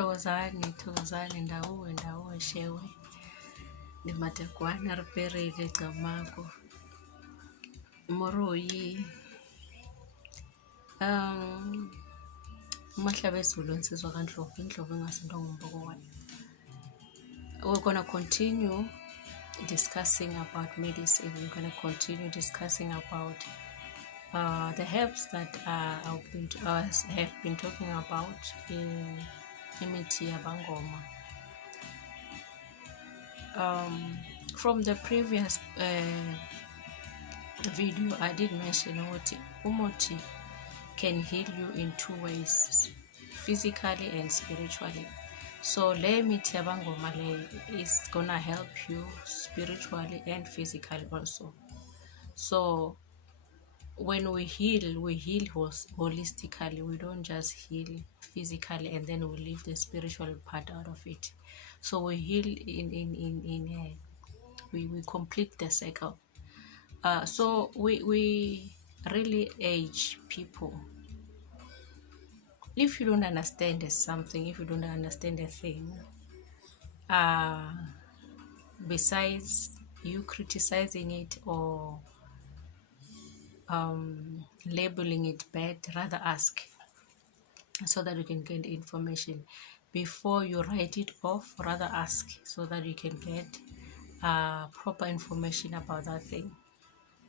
Thokozani ndawo shewe ni matekwana riperile camako moroyi mahlabe Zulu nsizwa kaNdlovu indlovu engasinto ngombokwayo. We're going to continue discussing about medicine. We're going to continue discussing about the herbs that have been talking about in Imithi yabangoma. From the previous video, I did mention what Umuthi can heal you in two ways, physically and spiritually. So Imithi yabangoma is gonna help you spiritually and physically also. So when we heal holistically. We don't just heal physically and then we leave the spiritual part out of it. So we heal we complete the cycle. So we really age people. If you don't understand something, if you don't understand a thing, besides you criticizing it or labeling it bad, rather ask so that you can get information. Before you write it off, rather ask so that you can get proper information about that thing.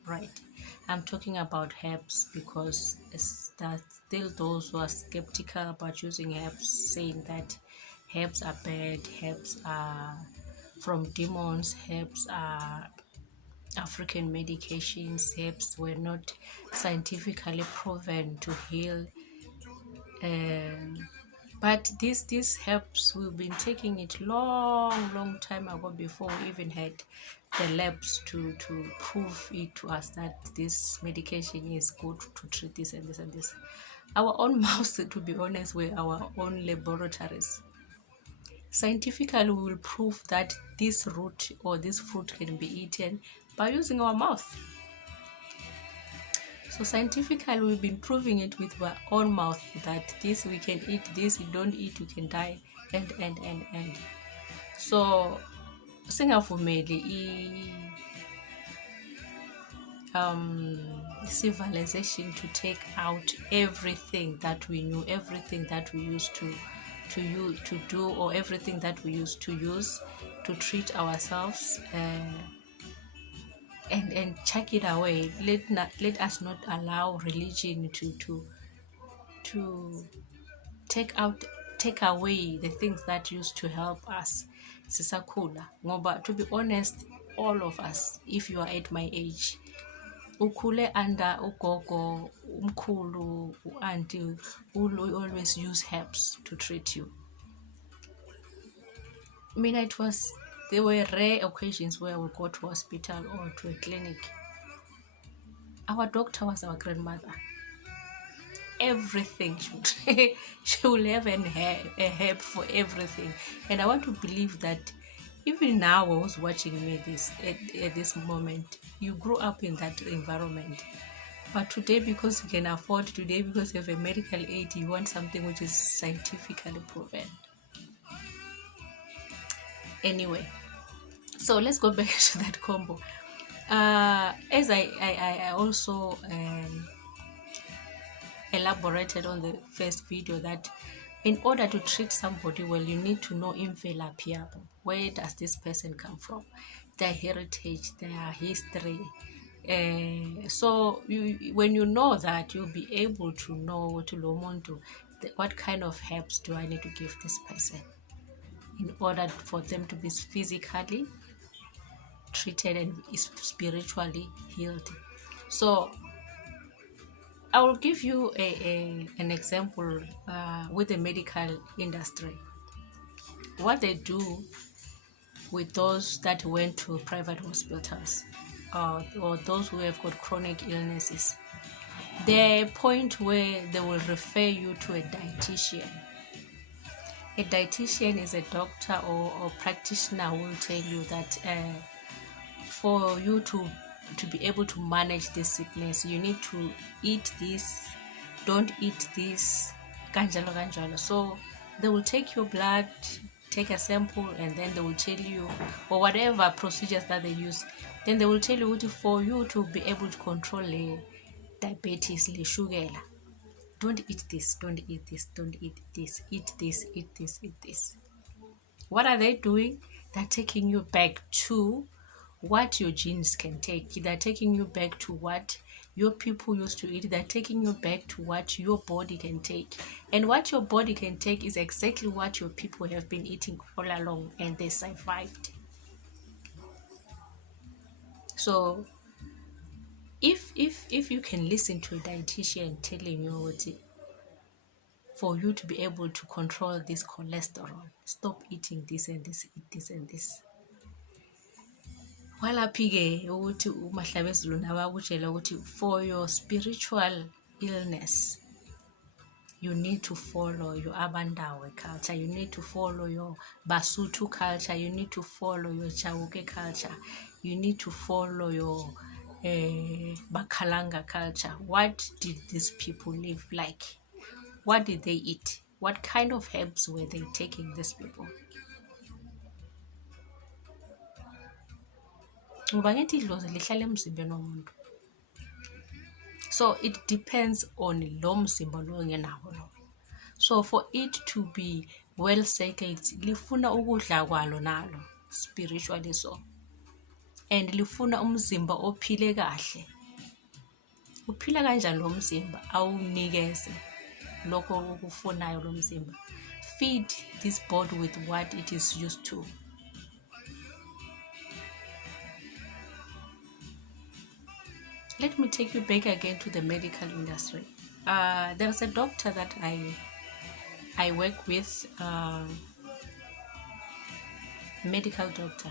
Right, I'm talking about herbs because there's still those who are skeptical about using herbs, saying that herbs are bad, herbs are from demons, herbs are African medications, herbs were not scientifically proven to heal. But these herbs, we've been taking it long time ago before we even had the labs to prove it to us that this medication is good to treat this and this and this. Our own mouths, to be honest, were our own laboratories. Scientifically, we will prove that this root or this fruit can be eaten by using our mouth. So scientifically, we've been proving it with our own mouth that this we can eat, this you don't eat, you can die, and. So singavumeli civilization to take out everything that we knew, everything that we used to do, or everything that we used to use to treat ourselves, and chuck it away. Let us not allow religion to take away the things that used to help us. Sisakhula ngoba, to be honest, all of us, if you are at my age, ukhule under ugogo, umkhulu, auntie, who always use herbs to treat you. I mean, there were rare occasions where we go to hospital or to a clinic. Our doctor was our grandmother. Everything she will have a herb for everything. And I want to believe that even now, who's watching me at this moment, you grew up in that environment. But today, because you can afford, today because you have a medical aid, you want something which is scientifically proven. Anyway, so let's go back to that combo. As I also elaborated on the first video, that in order to treat somebody well, you need to know imvelaphi yabo. Where does this person come from? Their heritage, their history. So when you know that, you'll be able to know what kind of herbs do I need to give this person in order for them to be physically treated and spiritually healed. So I will give you an example with the medical industry. What they do with those that went to private hospitals or those who have got chronic illnesses, the point where they will refer you to a dietitian. A dietitian is a doctor or practitioner who will tell you that for you to be able to manage this sickness, you need to eat this, don't eat this, kanjalo. So They will take your blood, take a sample, and then they will tell you, or whatever procedures that they use, then they will tell you for you to be able to control diabetes, sugar. Don't eat this, don't eat this, don't eat this, eat this, eat this, eat this. What are they doing? They're taking you back to what your genes can take. They're taking you back to what your people used to eat. They're taking you back to what your body can take. And what your body can take is exactly what your people have been eating all along, and they survived. So if you can listen to a dietitian telling you what for you to be able to control this cholesterol, stop eating this and this, eat this and this. Walaphi-ke ukuthi uMahlabezulu nabakutshela ukuthi for your spiritual illness, you need to follow your Umndawe culture, you need to follow your Basotho culture, you need to follow your Chauke culture, you need to follow your Bakalanga culture. What did these people live like? What did they eat? What kind of herbs were they taking, these people? So it depends on lo mzimba lo ngenawo. So for it to be well settled, lifuna ukudla kwalo nalo spiritually, so and lifuna umzimba ophile kahle. Uphila kanjani lo mzimba? Awunikeze lokho ukufunayo lo mzimba. Feed this body with what it is used to. Let me take you back again to the medical industry. There's a doctor that I work with, medical doctor.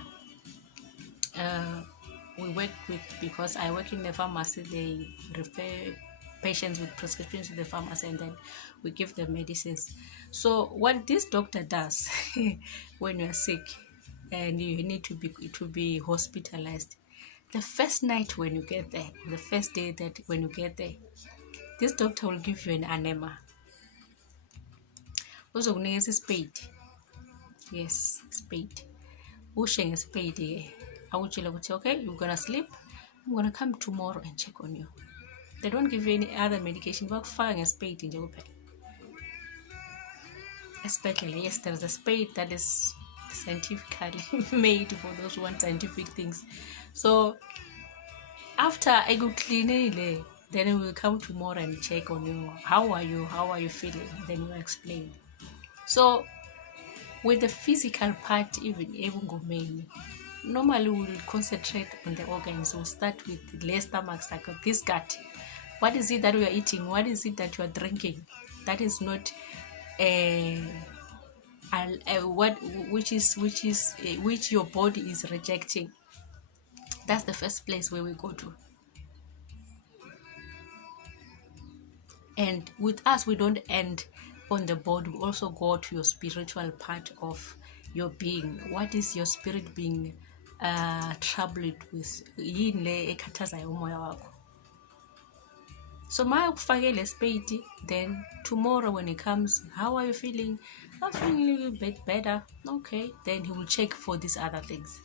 We work with, because I work in the pharmacy, they refer patients with prescriptions to the pharmacy, and then we give them medicines. So what this doctor does when you're sick and you need to be hospitalized, the first night when you get there, the first day that when you get there, this doctor will give you an enema. Also, spade. Yes, spade. Ushing a spade. I would tell you, okay, you're gonna sleep. I'm gonna come tomorrow and check on you. They don't give you any other medication. But firing a spade in the open. Especially, yes, there's a spade that is scientifically made for those who want scientific things. So after I go clean it, then we will come tomorrow and check on you. How are you? How are you feeling? Then you explain. So with the physical part, even gomeni, normally we'll concentrate on the organs. We'll start with the stomach, like this gut. What is it that we are eating? What is it that you are drinking? That is not which your body is rejecting. That's the first place where we go to. And with us, we don't end on the body. We also go to your spiritual part of your being. What is your spirit being troubled with? So my fagele spade, then tomorrow when he comes, how are you feeling? I'm feeling a little bit better. Okay, then he will check for these other things.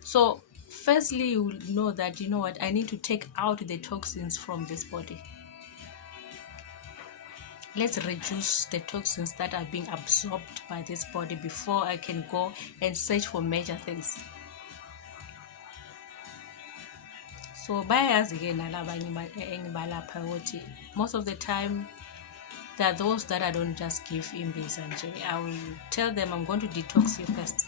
So firstly, you will know that, you know what, I need to take out the toxins from this body. Let's reduce the toxins that are being absorbed by this body before I can go and search for major things. So bias again, most of the time there are those that I don't just give imbies and I will tell them I'm going to detox you first.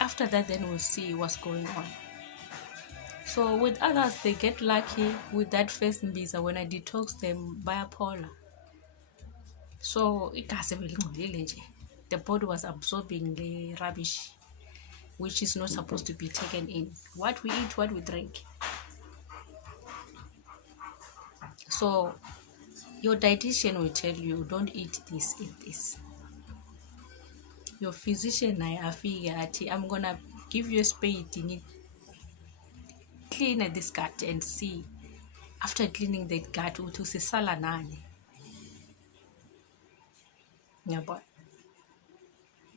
After that, then we'll see what's going on. So with others, they get lucky with that first imbiza when I detox them bipolar. So the body was absorbing the rubbish which is not supposed to be taken in. What we eat, what we drink. So your dietitian will tell you, don't eat this, eat this. Your physician, I'm gonna give you a spade, clean this gut and see. After cleaning the gut, Yeah, but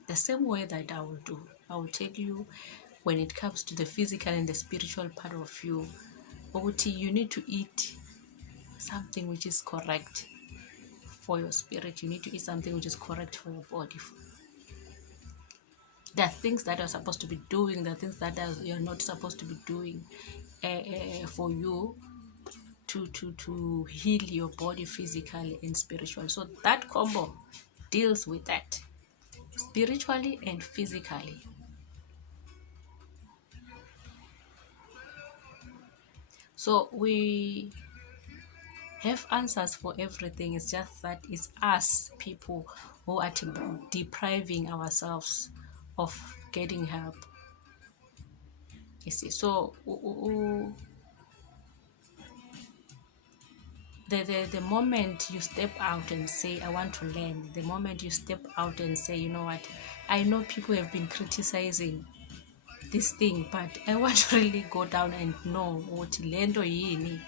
the same way that I will do, I will tell you when it comes to the physical and the spiritual part of you, Oguti, you need to eat something which is correct for your spirit. You need to eat something which is correct for your body. There are things that you're supposed to be doing, there are things that you're not supposed to be doing for you to heal your body physically and spiritually. So that combo deals with that, spiritually and physically. So we have answers for everything. It's just that it's us people who are depriving ourselves of getting help. You see, so the moment you step out and say, I want to learn, the moment you step out and say, you know what, I know people have been criticizing this thing, but I want to really go down and know what lendo yini.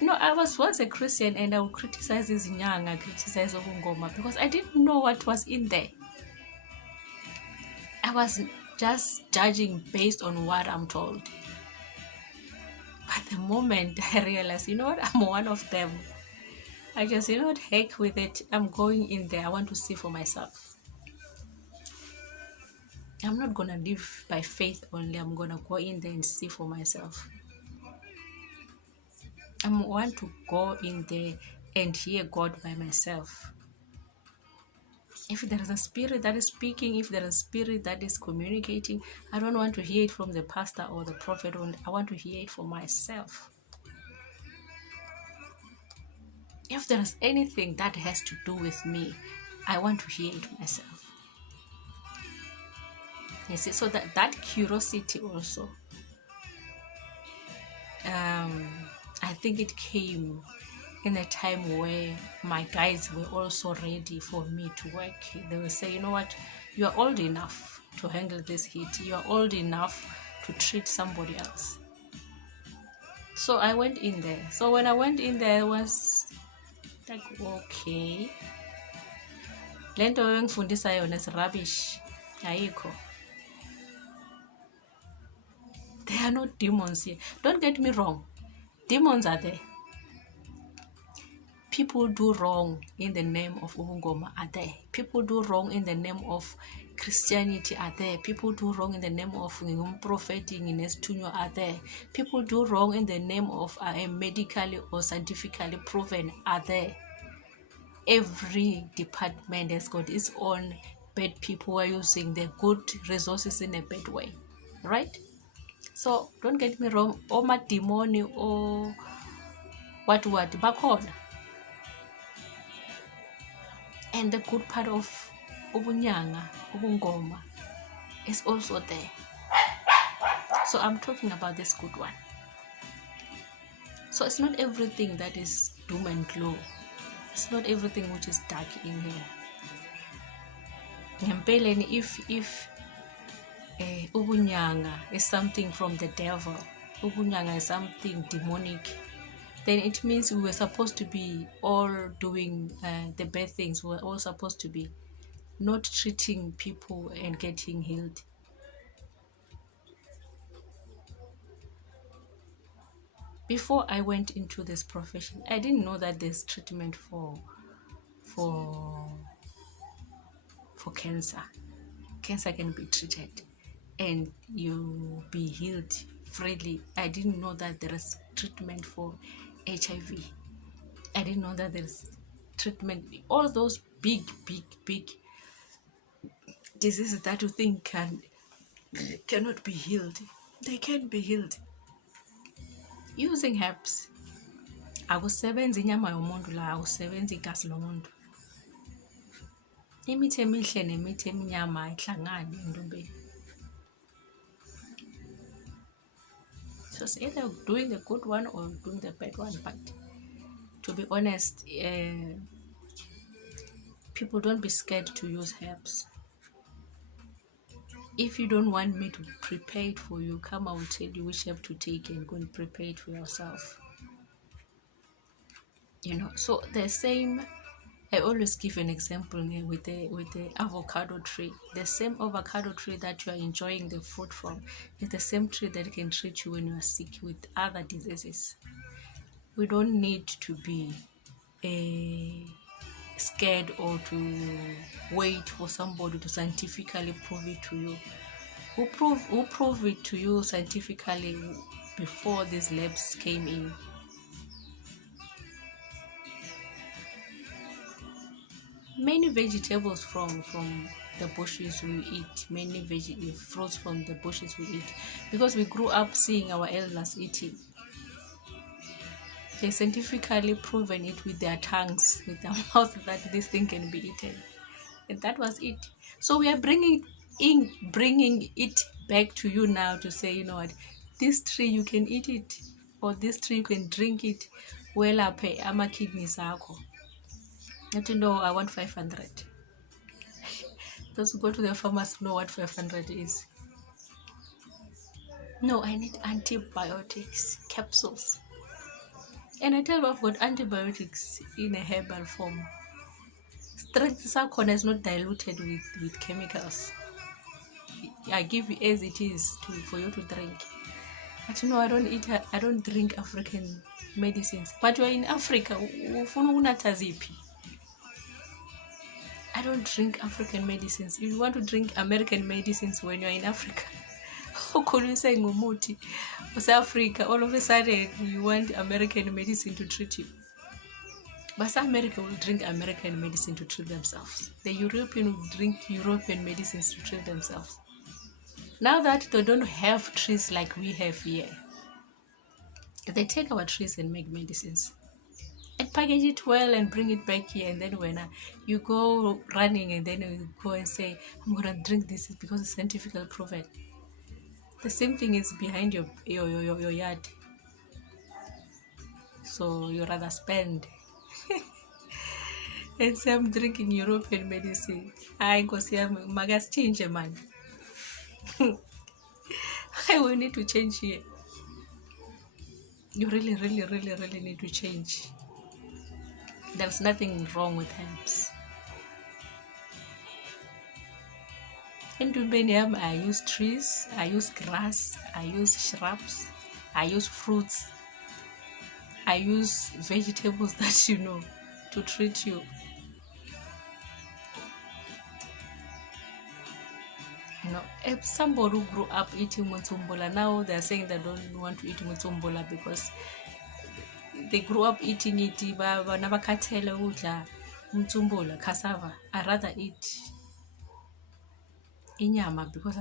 You know, I was once a Christian and I would criticize this nyanga, criticize Umnguni, because I didn't know what was in there. I was just judging based on what I'm told. But the moment I realized, you know what, I'm one of them, I just, you know what, heck with it. I'm going in there. I want to see for myself. I'm not going to live by faith only. I'm going to go in there and see for myself. I want to go in there and hear God by myself. If there is a spirit that is speaking, if there is a spirit that is communicating, I don't want to hear it from the pastor or the prophet. I want to hear it for myself. If there is anything that has to do with me, I want to hear it myself. You see, so that curiosity also, I think it came in a time where my guides were also ready for me to work. They will say, you know what, you are old enough to handle this heat. You are old enough to treat somebody else. So I went in there. So when I went in there, I was like, okay, lento engifundisa yona is rubbish. Ayikho. There are no demons here. Don't get me wrong. Demons are there. People do wrong in the name of Umnguni are there. People do wrong in the name of Christianity are there. People do wrong in the name of prophetic are there. People do wrong in the name of medically or scientifically proven are there. Every department has got its own bad people who are using the good resources in a bad way, right? So don't get me wrong, or my demoni or what bakhona. And the good part of Umnguni is also there. So I'm talking about this good one. So it's not everything that is doom and gloom. It's not everything which is dark in here. If Umnguni is something from the devil, Umnguni is something demonic, then it means we were supposed to be all doing the bad things. We were all supposed to be not treating people and getting healed. Before I went into this profession, I didn't know that there's treatment for cancer. Cancer can be treated and you be healed freely. I didn't know that there is treatment for HIV. I didn't know that there's treatment. All those big diseases that you think cannot be healed, they can be healed using herbs. Akusebenzi inyama yomuntu la, akusebenzi igazi lomuntu. Imithi emihle nemithi eminyama ayihlangani endombeni. So it's either doing the good one or doing the bad one. But to be honest, people, don't be scared to use herbs. If you don't want me to prepare it for you, come, I will tell you which herb to take and go and prepare it for yourself. You know, so the same I always give an example with the avocado tree. The same avocado tree that you are enjoying the fruit from is the same tree that can treat you when you are sick with other diseases. We don't need to be scared or to wait for somebody to scientifically prove it to you. Who prove it to you scientifically before these labs came in? Many vegetables from the bushes we eat, many fruits from the bushes we eat, because we grew up seeing our elders eating. They scientifically proven it with their tongues, with their mouth, that this thing can be eaten, and that was it. So we are bringing it back to you now to say, you know what, this tree you can eat it, or this tree you can drink it. Well, up ama kidneys akho. Not to know, I want 500. Those who go to the pharmacy know what 500 is. No, I need antibiotics, capsules. And I tell you, I've got antibiotics in a herbal form. Strength sakhona is not diluted with chemicals. I give you as it is for you to drink. But no, I don't drink African medicines. But you're in Africa, I don't drink African medicines. If you want to drink American medicines when you're in Africa, how could you say Ngumuthi? South Africa, all of a sudden you want American medicine to treat you. But South America will drink American medicine to treat themselves. The European will drink European medicines to treat themselves. Now that they don't have trees like we have here, they take our trees and make medicines and package it well and bring it back here. And then when you go running and then you go and say, I'm going to drink this because it's scientifically proven. The same thing is behind your yard. So you rather spend and say, I'm drinking European medicine. I go see magas change, man. I will need to change here. You really need to change. There's nothing wrong with herbs. And to many I use trees, I use grass, I use shrubs, I use fruits, I use vegetables that to treat you. If somebody who grew up eating mutsumbola, now they're saying they don't want to eat mutsumbola because they grew up eating it. Mutsumbola, cassava. I rather eat inyama because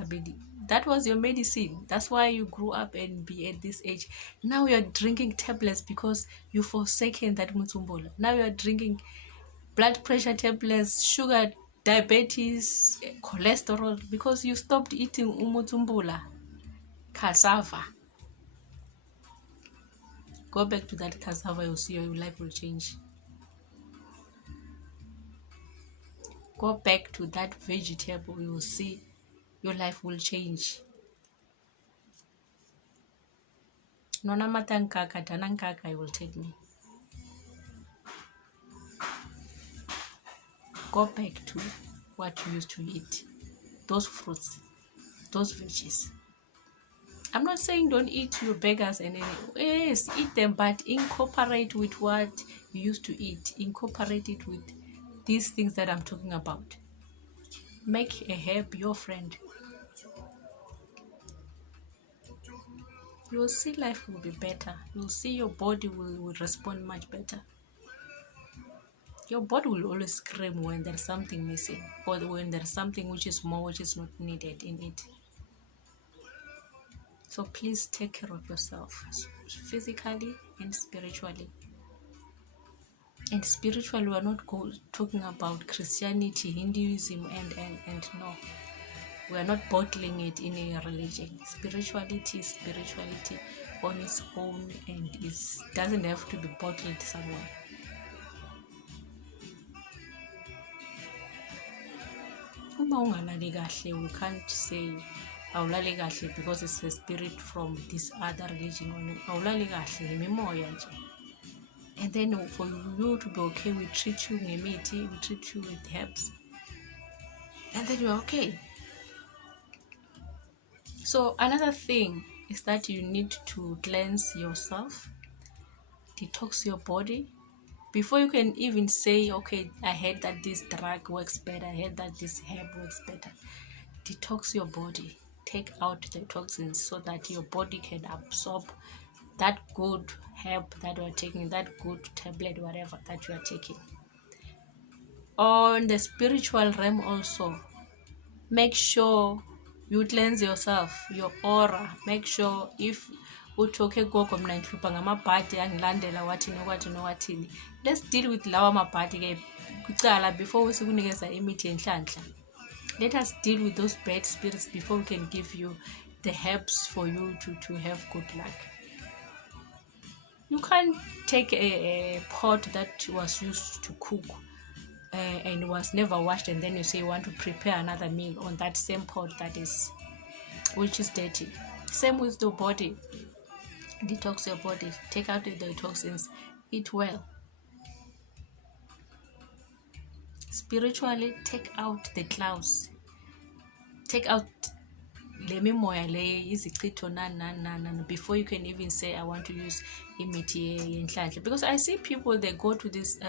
that was your medicine. That's why you grew up and be at this age. Now you're drinking tablets because you forsaken that mutsumbola. Now you're drinking blood pressure tablets, sugar, diabetes, cholesterol, because you stopped eating umutumbula, cassava. Go back to that cassava, you'll see your life will change. Go back to that vegetable, you will see your life will change. Nona matankaka, danankaka, will take me. Go back to what you used to eat. Those fruits, those veggies. I'm not saying don't eat your burgers and yes, eat them, but incorporate with what you used to eat. Incorporate it with these things that I'm talking about. Make a herb your friend. You'll see life will be better. You'll see your body will respond much better. Your body will always scream when there's something missing or when there's something which is more, which is not needed in it. So please take care of yourself physically and spiritually. And spiritually, we are not talking about Christianity, Hinduism, and no. We are not bottling it in a religion. Spirituality is spirituality on its own, and it doesn't have to be bottled somewhere. We can't say awulali kahle because it's a spirit from this other religion. Awulali kahle, imimoya nje. And then for you to be okay, we treat you with Imithi, we treat you with herbs, and then you're okay. So another thing is that you need to cleanse yourself, detox your body, before you can even say, okay, I heard that this drug works better, I heard that this herb works better. Detox your body, take out the toxins so that your body can absorb that good herb that you are taking, that good tablet, whatever that you are taking. On the spiritual realm also, make sure you cleanse yourself, your aura. Make sure if uthi gogo mna ndihlupha ngamabhadi angilandela wathini, let's deal with lawa mabhadi ke kucala before sikunikeza imithi yenhlanhla. Let us deal with those bad spirits before we can give you the herbs for you to have good luck. You can't take a pot that was used to cook and was never washed, and then you say you want to prepare another meal on that same pot which is dirty. Same with your body. Detox your body, take out the toxins, eat well. Spiritually, take out the clouds, take out le mimoya le izichitho nani before you can even say I want to use imithi yenhlanhla. Because I see people, they go to this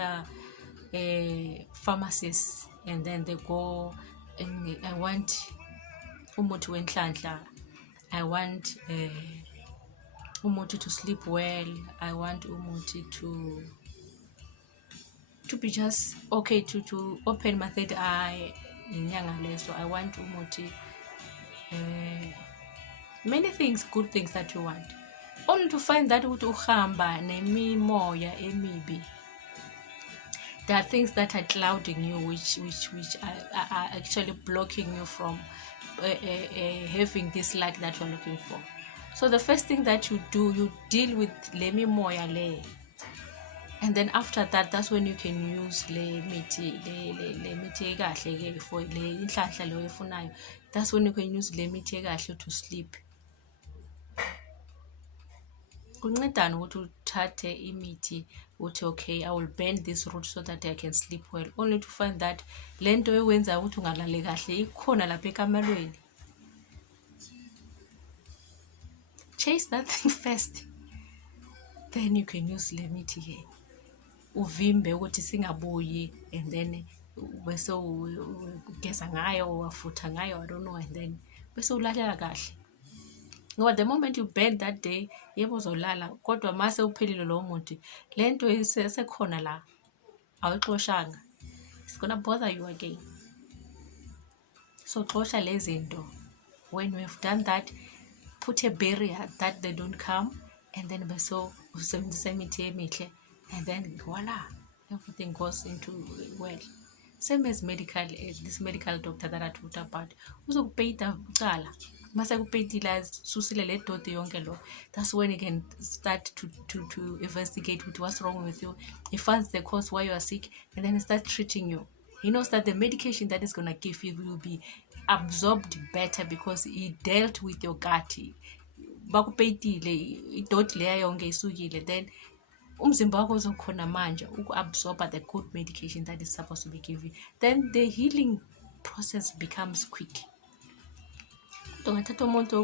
pharmacists, and then they go and I want umuthi wenhlanhla, I want umuthi to sleep well, I want umuthi to be just okay, to open my third eye inyanga leso, I want umuthi many things, good things that you want, only to find that ukuthi uhamba nemimoya emibi. There are things that are clouding you, which are actually blocking you from having this luck that you're looking for. So the first thing that you do, you deal with le mimoya le, and then after that, that's when you can use le mithi ekahle for le inhlanhla le oyifunayo. That's when you can use le mithi ekahle to sleep. Kuncedana ukuthi uthathe imithi uthi okay, I will bend this route so that I can sleep well, only to find that lento ewenza ukuthi ungalali kahle ikhona lapha ekamelweni. Chase that thing first, then you can use le mithi ke uvimbe ukuthi singabuyi, and then bese ugeza ngayo, wafutha ngayo, I don't know, and then bese ulalela kahle. Ngoba the moment you bend that day, yebo uzolala, kodwa mase uphelile lo muthi, lento isekhona la awuxoshanga, it's gonna bother you again. So xosha lezinto. When we have done that, put a barrier that they don't come, and then bese usebenzisa imithi emihle, and then voila, everything goes into well. Same as medical, this medical doctor that I talked about, uzokupeyita kuqala. Mase kupeyitila susile le doti yonke lo, that's when you can start to investigate with what's wrong with you. He finds the cause why you are sick, and then he starts treating you. He knows that the medication that is gonna give you will be absorbed better because he dealt with your gut. Bakupeyitile idoti leya yonke isukile, then umzimba wakho uzokhona manje uku-absorba the good medication that is supposed to be given. Then the healing process becomes quick. Ungathatha umuthi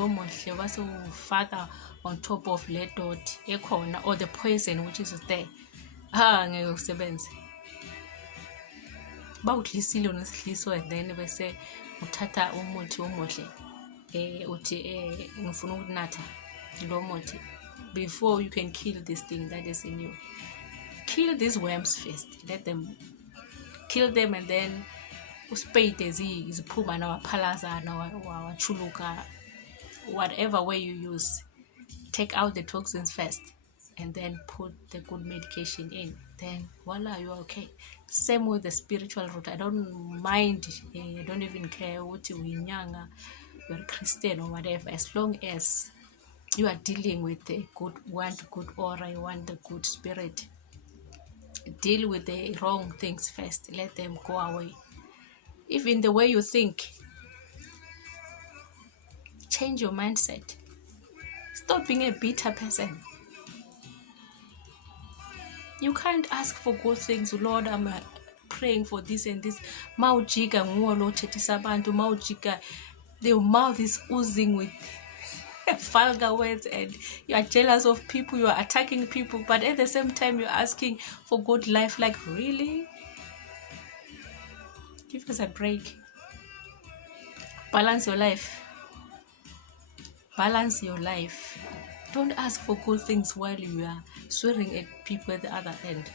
omuhle base ufaka on top of le dot ekhona, or the poison which is there, ngeke usebenze. Bawudlisile unesidliso, and then bese uthatha umuthi omuhle uthi ngifuna ukunatha lo muthi. Before you can kill this thing that is in you, kill these worms first, let them kill them, and then uspeyite ziphuma nawaphalazana wachuluka, whatever way you use, take out the toxins first and then put the good medication in, then voila, you're okay. Same with the spiritual route. I don't mind, I don't even care what you're a Christian or whatever, as long as you are dealing with the good, want good aura, you want the good spirit. Deal with the wrong things first, let them go away. Even the way you think, change your mindset. Stop being a bitter person. You can't ask for good things. Lord, I'm praying for this and this. Maujika nguolo chetisa bantu. Maujika, their mouth is oozing with vulgar words, and you are jealous of people, you are attacking people, but at the same time you're asking for good life. Like, really? Give us a break. Balance your life. Balance your life. Don't ask for good things while you are swearing at people at the other end.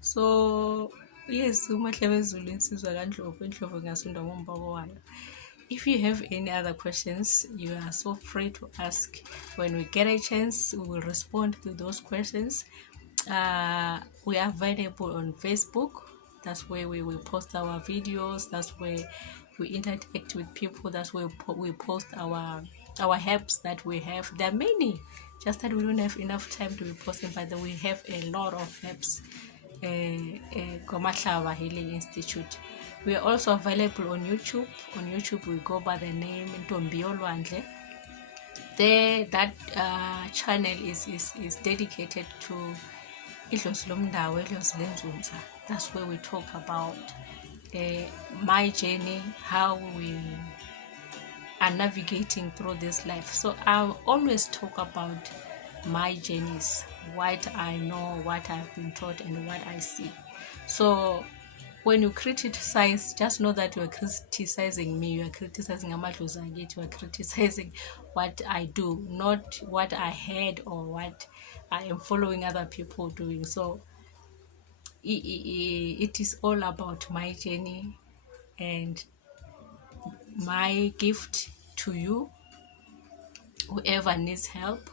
So yes, if you have any other questions, you are so free to ask. When we get a chance, we will respond to those questions. We are available on Facebook. That's where we will post our videos. That's where we interact with people. That's where we post our helps that we have. There are many, just that we don't have enough time to be posting, but we have a lot of helps. Gomahlaba Healing Institute. We are also available on YouTube. On YouTube, we go by the name Ntombi Olwandle. There, that channel is dedicated to Umndawe, Inzunza. That's where we talk about my journey, how we are navigating through this life. So I always talk about my journeys, what I know, what I've been taught, and what I see. So when you criticize, just know that you are criticizing me, you are criticizing yamadlozi, you are criticizing what I do, not what I heard or what I am following other people doing. So it is all about my journey and my gift to you. Whoever needs help,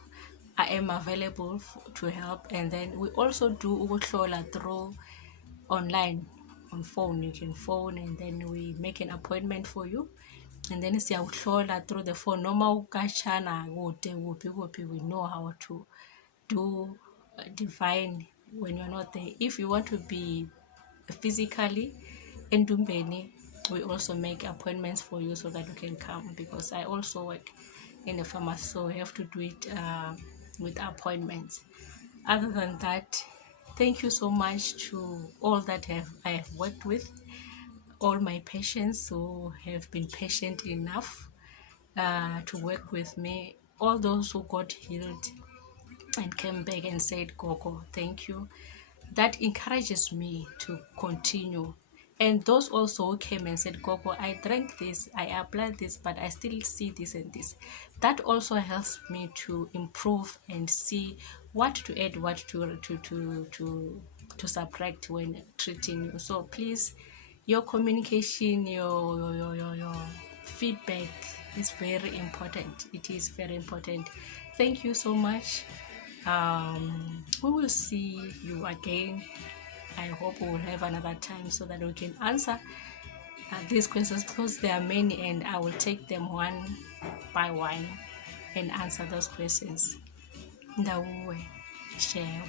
I am available to help. And then we also do ukuhlola through online, on phone. You can phone and then we make an appointment for you, and then siyawuhlola through the phone. Noma ukashana kude kuphi, we know how to do divine when you're not there. If you want to be physically in Dumbeni, we also make appointments for you so that you can come, because I also work in a pharmacy, so we have to do it with appointments. Other than that, thank you so much to all that I have worked with, all my patients who have been patient enough to work with me, all those who got healed and came back and said, Gogo, thank you. That encourages me to continue. And those also who came and said, Gogo, I drank this, I applied this, but I still see this and this. That also helps me to improve and see what to add, what to subtract when treating you. So please, your communication, your feedback is very important. It is very important. Thank you so much. We will see you again. I hope we will have another time so that we can answer these questions, because there are many, and I will take them one by one and answer those questions. Umndawe, share.